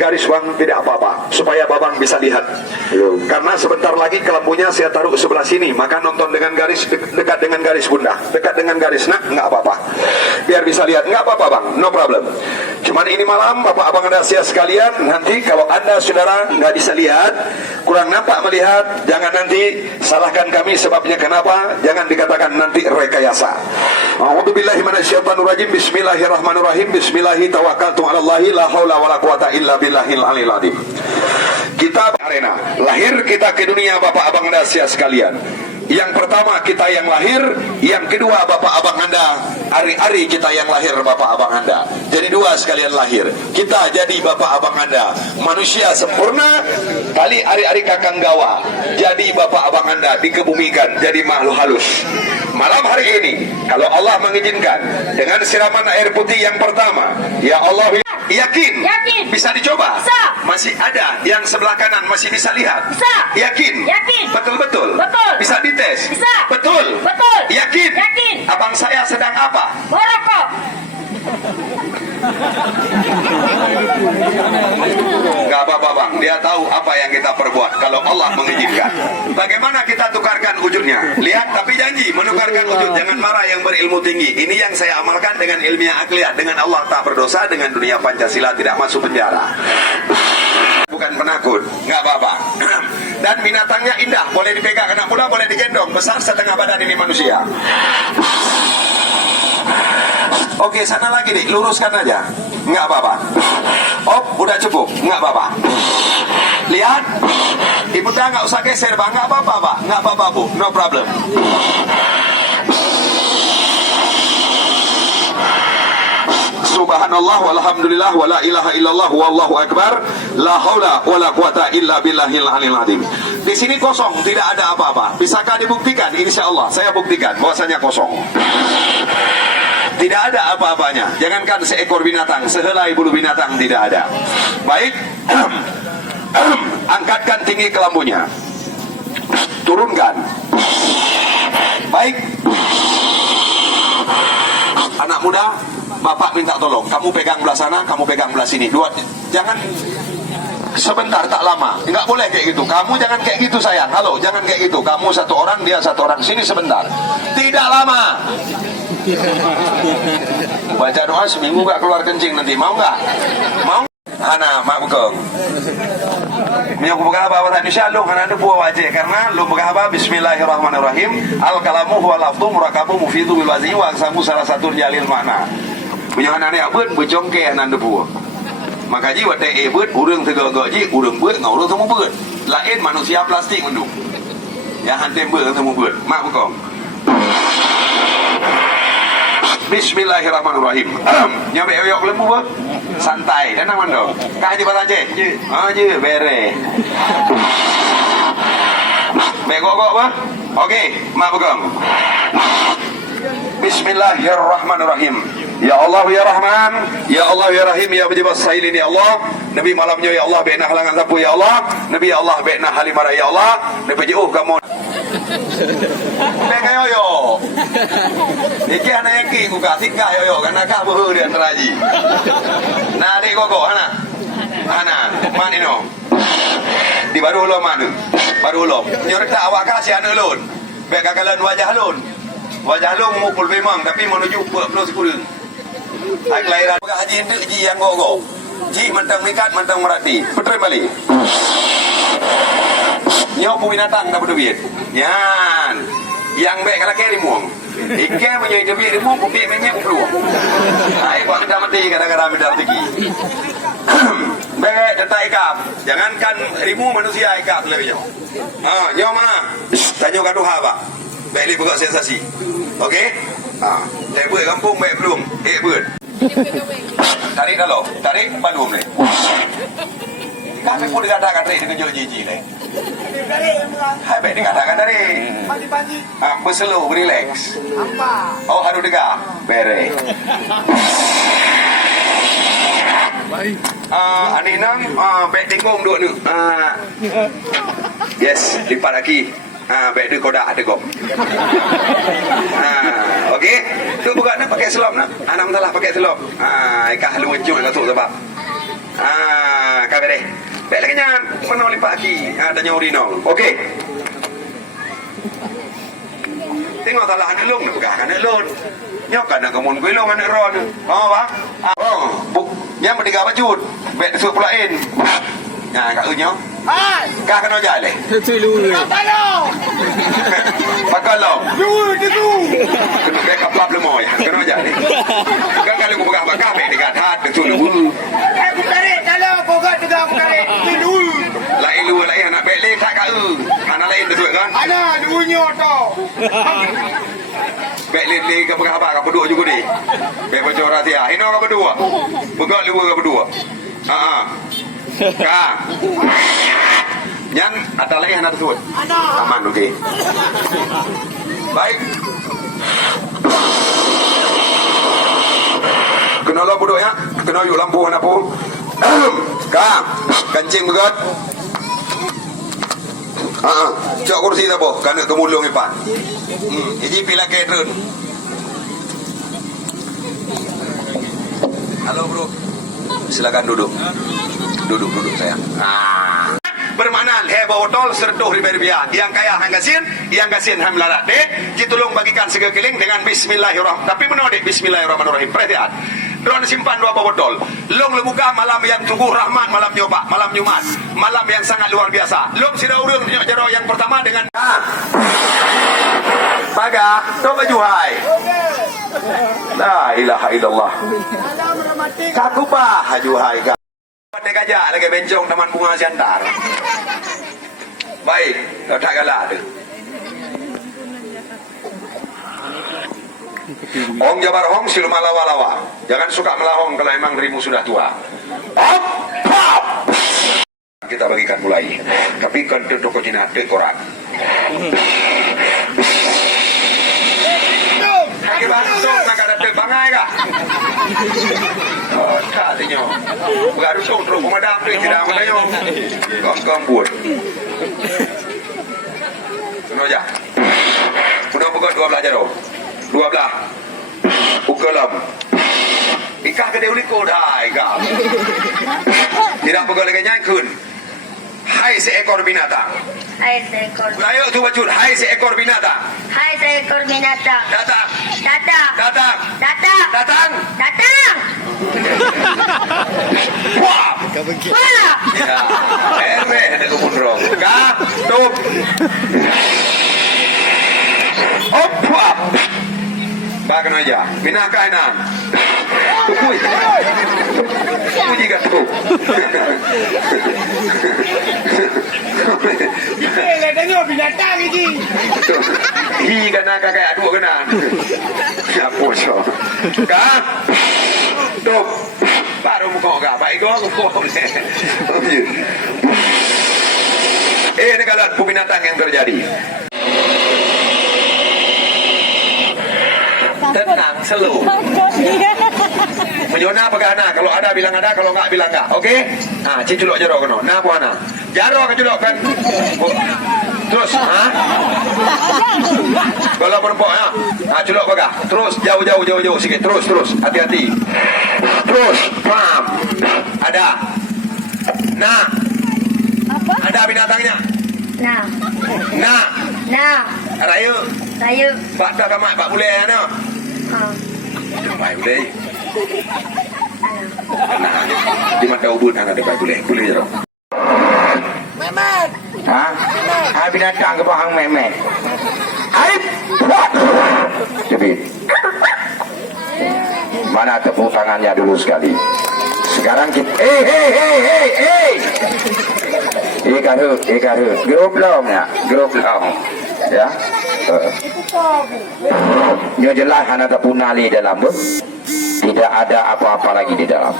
garis bang, tidak apa-apa, supaya babang bisa lihat. Karena sebentar lagi kelambunya saya taruh sebelah sini, maka nonton dengan garis dekat dengan garis bunda, dekat dengan garis nak, nggak apa-apa. Biar bisa lihat, nggak apa-apa bang, no problem. Cuman ini malam, bapak abang anda sekalian, nanti kalau anda saudara nggak bisa lihat, kurang nampak melihat, jangan nanti salahkan kami sebabnya kenapa, jangan dikatakan nanti rekayasa. A'udzubillahi minasyaitonirrajim. Bismillahirrahmanirrahim. Bismillahi tawakkaltu 'alallahi la haula wala quwata illa billahil aliyil azim. Kita arena lahir kita ke dunia bapak abang anda sekalian. Yang pertama kita yang lahir, yang kedua bapak abang anda, ari-ari kita yang lahir bapak abang anda. Jadi dua sekalian lahir. Kita jadi bapak abang anda, manusia sempurna, kali ari-ari kakang gawa. Jadi bapak abang anda dikebumikan jadi makhluk halus. Malam hari ini, kalau Allah mengizinkan, dengan siraman air putih yang pertama, ya Allah, yakin? Bisa dicoba? Bisa. Masih ada yang sebelah kanan masih bisa lihat? Bisa. Yakin? Betul-betul? Betul. Bisa dites? Bisa. Betul? Yakin? Abang saya sedang apa? Merokok. Gak apa-apa bang, dia tahu apa yang kita perbuat kalau Allah mengizinkan. Bagaimana kita tukarkan wujudnya? Lihat, tapi janji menukarkan wujud. Jangan marah yang berilmu tinggi. Ini yang saya amalkan dengan ilmiah akliyah. Dengan Allah tak berdosa, dengan dunia Pancasila tidak masuk penjara. Bukan penakut, nggak apa-apa. Dan binatangnya indah, boleh dipegang. Anak muda boleh digendong, besar setengah badan ini manusia. Oke, sana lagi nih, luruskan aja, nggak apa-apa. Udah cukup, nggak apa-apa. Lihat, ibu dah nggak usah geser bang, nggak apa-apa pak, nggak apa-apa bu, no problem. Subhanallah walhamdulillah wala ilaha illallah wallahu akbar la haula wala quwata illa billahil aliyil azim. Di sini kosong, tidak ada apa-apa. Bisakah dibuktikan? Insyaallah saya buktikan bahwasanya kosong. Tidak ada apa-apanya. Jangankan seekor binatang, sehelai bulu binatang tidak ada. Baik. Angkatkan tinggi kelambunya. Turunkan. Baik. Anak muda, bapak minta tolong. Kamu pegang belah sana, kamu pegang belah sini. Dua, jangan sebentar, tak lama. Enggak boleh kayak gitu. Kamu jangan kayak gitu sayang. Halo, jangan kayak gitu. Kamu satu orang, dia satu orang. Sini sebentar. Tidak lama. Baca doa seminggu gak keluar kencing nanti. Mau gak? Mau? Hana, mak bukong. Minyak buka apa tadi syalung karena ada buah wajah karena lu buka apa bismillahirrahmanirrahim al kalamu huwa lafdhu murakabu mufidu bil wazi wa aksamu salah satu jalil makna. Punya anak ni abut bejongke anak buah. Maka ji wate ebut urang tegak-gak ji urang beut ngau urang temu beut. Lain manusia plastik mendung. Ya hantem beut temu beut. Mak bukong. Bismillahirrahmanirrahim. Nyampe oyok lembu bah. Santai, tenang mandong. Kah je bata je. Je bere. Begok-gok bah. Okey, mak pegang. Bismillahirrahmanirrahim. Ya Allah ya Rahman, ya Allah ya Rahim, ya Mujibas Sailin ya Allah. Nabi malamnya ya Allah be'na halangan sapu ya Allah. Nabi ya Allah be'na halimara ya Allah. Nabi jauh kamu. Beka yoyo. Iki anak yang buka tingkah yoyo karena kak buhu dia teraji. Nah adik koko anak. Mana no? Di baru ulom mana? Baru ulom. Nyorek tak awak kasih anak ulun. Beka kalian wajah ulun. Wajah ulun mukul memang tapi menuju pulau sepuluh. Hai kelahiran haji hendak ji yang gogo. Ji mentang mikat mentang merati. Putra balik. Nyok binatang tak berduit. Yan. Yang baik kalau kiri muang. Ikan punya duit muang bukti memang peluang. Hai kau minta mati kadang-kadang minta tinggi. Baik detak ikap. Jangankan ribu manusia ikap lebihnya. Nyok mana? Tanya kat Tuhan pak. Baik buka sensasi. Okey? Saya buat kampung baik belum? Buat. Tarik kalau, tarik balum ni. Kami pun dikatakan tarik dengan jauh jiji ni. Hai baik dikatakan tarik. Berselu, relax. Oh harus dengar. Bere. Anik nang baik tengok duk ni. Yes, lipat lagi. Baik dia kodak ada gom. Okey. Tu buka nak pakai selop nak. Anak mengalah pakai selop. Ikah lu wujud nak tu sebab. Kami deh. Baik lagi nyan, mana oleh pagi, adanya urinol. Okey. Tengok salah anak long, nak pegang anak long. Nyok kan nak kemun gue long anak ron. Oh bang. Yang bertiga bajut. Baik suruh pulain. Nah, kat unyok. Hai. Kah kena jalan. Tulu. Tolong. Pakai long. Gitu. Kena backup lap lemah ya. Kena jalan. Kan kalau aku pegang bakar baik dekat hat betul. Aku tarik tolong pokok juga aku tarik. Tulu. Lain lu lain anak baik leh tak kau. Anak lain betul kan? Ana dunya tu. Baik leh ke pegang apa kau berdua juga ni. Baik bocor rahsia. Ini kau berdua. Pegang lu kau berdua. Kang. Nyan ada lain anak tersebut. Aman okey. Baik. Kena lo bodoh ya. Kena yuk lampu anak pun. Kang, kancing begat. Cok kursi tak boh, kena kemulung ipan. Ini pila kedrun. Halo bro, silakan duduk. Duduk sayang. Bermakna hebo botol sertuh riberbia yang kaya hanggasin yang gasin hamlarat dek ditolong bagikan segekeling dengan bismillahirrahmanirrahim tapi menodek bismillahirrahmanirrahim perhatian drone simpan 2 botol long lebuka malam yang tunggu rahmat malam nyoba malam Jumat malam yang sangat luar biasa long sida urang jero yang pertama dengan paga to baju hai la ilaha illallah kakubah haju hai pada gajah lagi bencong taman bunga siantar. Baik, tak galak tu. Ong jabar ong silu malawa-lawa. Jangan suka melahong kalau memang dirimu sudah tua. Kita bagikan mulai. Tapi kan tu toko Cina tu koran. Kaki bantung nak ada tu bangai kah? Oh, tak tanya. Beradu song terus pemadam tu tidak menanya. Kau buat. Kena aja. Sudah buka 12 jaro. 12. Ukalam. Ikah ke dia uliko dah ikah. Tidak buka lagi nyangkun. Hai seekor binatang. Hai seekor. Ayo tu bajut. Hai seekor binatang. Hai seekor binatang. Datang. Datang. Datang. Datang. Datang. Datang. Wah. Wah. Ya. Erre ada kumundrong. Kah. Tup. Opa. Bahkan aja. Binakainan. Tukui. Tukui juga tuh. Kita tengok binatang lagi. Hi kena kakak dua kena. Apa so? Kah? Tuh. Baru muka kah? Baik kau muka. Ini kalau binatang yang terjadi. Tenang, selalu. Menyona pegana, kalau ada bilang ada, kalau enggak bilang enggak. Okey? Ciculok jaro kono. Nah puana. Jaro keculok kan. Terus, Kalau perempuan ya. Culok pegah. Terus jauh sikit. Terus. Hati-hati. Terus, pam. Ada. Nah. Apa? Ada binatangnya. Nah. Rayu. Pak dah kamat, pak boleh ana. Baik boleh. Nah, di mata ubun ada baik boleh jero. Memet. Binatang ke bahang memet. Aib. Jadi mana tepuk tangannya dulu sekali. Sekarang kita Ikaru. Grup long ya. Ya. Dia jelas hanya ada punali dalam. Tidak ada apa-apa lagi di dalam.